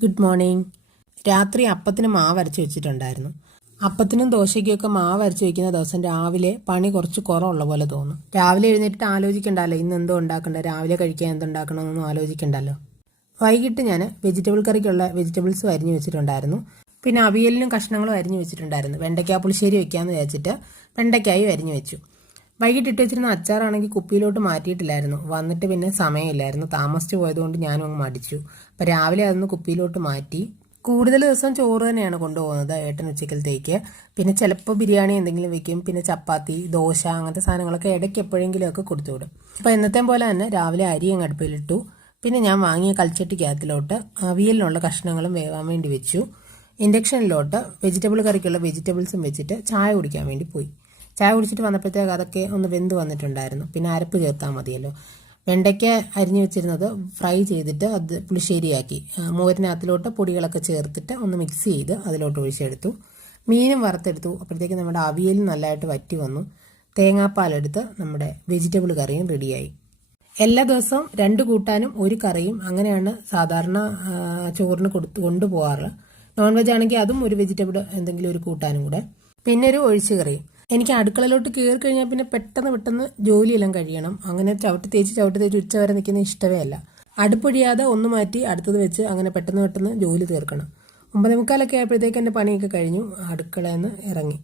Good morning. രാത്രി അപ്പത്തിന് മാവ് അരച്ച് വെച്ചിട്ടുണ്ടായിരുന്നു. അപ്പത്തിനും ദോശയ്ക്കൊക്കെ മാവ് അരച്ച് വെക്കുന്ന ദിവസം രാവിലെ പണി കുറച്ച് കുറവുള്ള പോലെ തോന്നും. രാവിലെ എഴുന്നേറ്റിട്ട് ആലോചിക്കണ്ടല്ലോ ഇന്ന് എന്തോ ഉണ്ടാക്കണ്ട, രാവിലെ കഴിക്കാൻ എന്തുണ്ടാക്കണമെന്നൊന്നും ആലോചിക്കണ്ടല്ലോ. വൈകിട്ട് ഞാൻ വെജിറ്റബിൾ കറിക്കുള്ള വെജിറ്റബിൾസും അരിഞ്ഞു വെച്ചിട്ടുണ്ടായിരുന്നു. പിന്നെ അവിയലിനും കഷ്ണങ്ങളും അരിഞ്ഞു വെച്ചിട്ടുണ്ടായിരുന്നു. വെണ്ടയ്ക്ക പുളിശ്ശേരി വെക്കാമെന്ന് വിചാരിച്ചിട്ട് വെണ്ടയ്ക്കായും അരിഞ്ഞു വെച്ചു. വൈകിട്ട് ഇട്ട് വെച്ചിരുന്ന അച്ചാറാണെങ്കിൽ കുപ്പിയിലോട്ട് മാറ്റിയിട്ടില്ലായിരുന്നു. വന്നിട്ട് പിന്നെ സമയമില്ലായിരുന്നു, താമസിച്ച് പോയതുകൊണ്ട് ഞാനും അങ്ങ് മടിച്ചു. അപ്പം രാവിലെ അതൊന്ന് കുപ്പിയിലോട്ട് മാറ്റി. കൂടുതൽ ദിവസം ചോറ് തന്നെയാണ് കൊണ്ടുപോകുന്നത് ഏട്ടൻ ഉച്ചക്കലത്തേക്ക്. പിന്നെ ചിലപ്പോൾ ബിരിയാണി എന്തെങ്കിലും വെക്കും, പിന്നെ ചപ്പാത്തി, ദോശ അങ്ങനത്തെ സാധനങ്ങളൊക്കെ ഇടയ്ക്ക് എപ്പോഴെങ്കിലുമൊക്കെ കൊടുത്തു വിടും. അപ്പോൾ എന്നത്തെ പോലെ തന്നെ രാവിലെ അരി അങ്ങ് അടുപ്പിലിട്ടു. പിന്നെ ഞാൻ വാങ്ങിയ കൽച്ചട്ടിക്കകത്തിലോട്ട് അവിയലിനുള്ള കഷ്ണങ്ങളും വേവാൻ വേണ്ടി വെച്ചു. ഇൻഡക്ഷനിലോട്ട് വെജിറ്റബിൾ കറിക്കുള്ള വെജിറ്റബിൾസും വെച്ചിട്ട് ചായ കുടിക്കാൻ വേണ്ടി പോയി. ചായ കുടിച്ചിട്ട് വന്നപ്പോഴത്തേക്ക് അതൊക്കെ ഒന്ന് വെന്ത് വന്നിട്ടുണ്ടായിരുന്നു. പിന്നെ അരപ്പ് ചേർത്താൽ മതിയല്ലോ. വെണ്ടയ്ക്ക അരിഞ്ഞു വെച്ചിരുന്നത് ഫ്രൈ ചെയ്തിട്ട് അത് പുളിശ്ശേരിയാക്കി മോരിനകത്തിലോട്ട് പൊടികളൊക്കെ ചേർത്തിട്ട് ഒന്ന് മിക്സ് ചെയ്ത് അതിലോട്ട് ഒഴിച്ചെടുത്തു. മീനും വറുത്തെടുത്തു. അപ്പോഴത്തേക്ക് നമ്മുടെ അവിയലും നല്ലതായിട്ട് വറ്റി വന്നു. തേങ്ങാപ്പാലെടുത്ത് നമ്മുടെ വെജിറ്റബിൾ കറിയും റെഡിയായി. എല്ലാ ദിവസവും 2 കൂട്ടാനും 1 കറിയും അങ്ങനെയാണ് സാധാരണ ചോറിന് കൊണ്ടുപോകാറ്. നോൺ വെജ് ആണെങ്കിൽ അതും ഒരു വെജിറ്റബിൾ എന്തെങ്കിലും ഒരു കൂട്ടാനും കൂടെ, പിന്നെ ഒരു ഒഴിച്ചു കറിയും. എനിക്ക് അടുക്കളയിലോട്ട് കയറി കഴിഞ്ഞാൽ പിന്നെ പെട്ടെന്ന് ജോലിയെല്ലാം കഴിയണം. അങ്ങനെ ചവിട്ടി തേച്ച് ഉച്ച വരെ നിൽക്കുന്ന ഇഷ്ടമേ അല്ല. അടുപ്പൊഴിയാതെ ഒന്ന് മാറ്റി അടുത്തത് വെച്ച് അങ്ങനെ പെട്ടെന്ന് ജോലി തീർക്കണം. 9:45 ആയപ്പോഴത്തേക്ക് എൻ്റെ പണിയൊക്കെ കഴിഞ്ഞു. അടുക്കളയിൽ നിന്ന് ഇറങ്ങി.